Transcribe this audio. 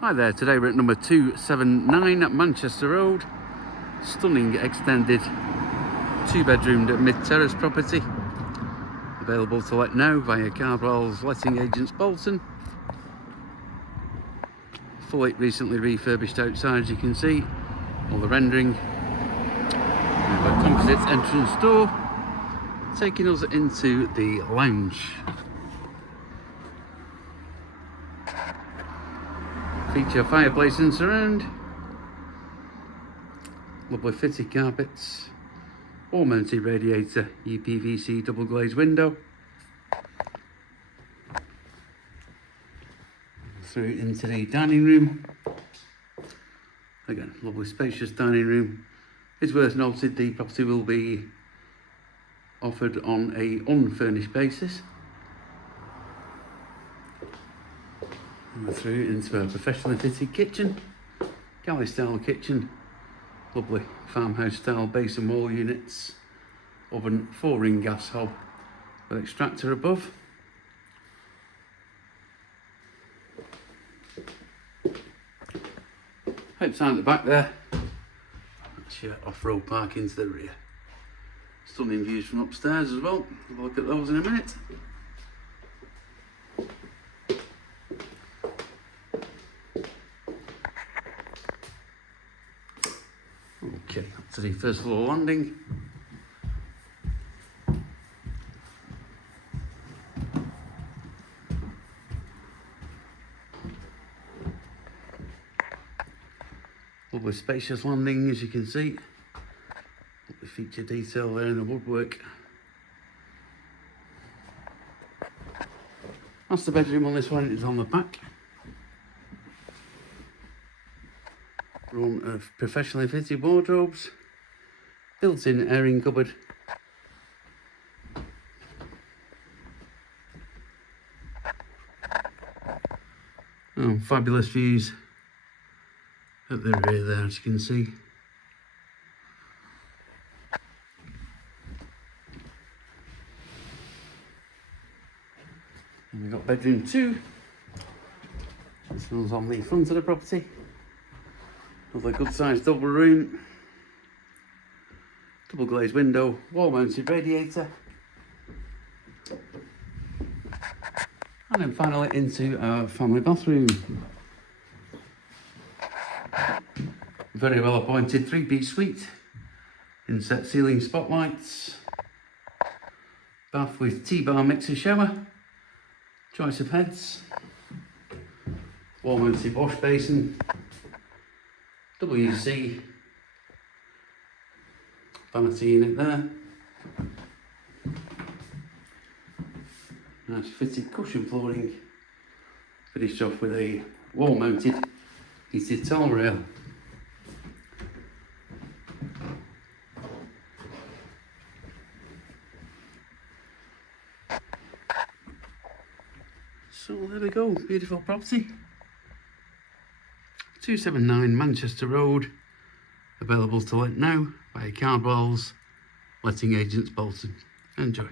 Hi there, today we're at number 279 Manchester Road. Stunning extended 2-bedroomed mid-terrace property. Available to let now via Cardwell's letting agents Bolton. Fully recently refurbished outside, as you can see. All the rendering. We've got a composite entrance door taking us into the lounge. Feature fireplace and surround. Lovely fitted carpets. Wall-mounted radiator, UPVC double glazed window. Through into the dining room. Again, lovely spacious dining room. It's worth noted the property will be offered on a unfurnished basis. And we're through into a professionally fitted kitchen. Galley style kitchen. Lovely farmhouse style base and wall units. Oven 4-ring gas hob with extractor above. Outside at the back there, that's your off-road parking to the rear. Stunning views from upstairs as well. Have a look at those in a minute. Okay, up to the first floor landing. Lovely spacious landing, as you can see. Lovely feature detail there in the woodwork. Master bedroom on this one is on the back. Room of professionally fitted wardrobes. Built-in airing cupboard. Oh, fabulous views at the rear there, as you can see. And we've got bedroom 2. This one's on the front of the property. Another good sized double room. Double glazed window, wall mounted radiator. And then finally into our family bathroom. Very well appointed 3-piece suite. Inset ceiling spotlights. Bath with T-bar mixer shower. Choice of heads. Wall mounted wash basin. WC. Vanity unit there. Nice fitted cushion flooring. Finished off with a wall mounted heated towel rail. So there we go, beautiful property. 279 Manchester Road, available to let now by Cardwell's letting agents Bolton. Enjoy.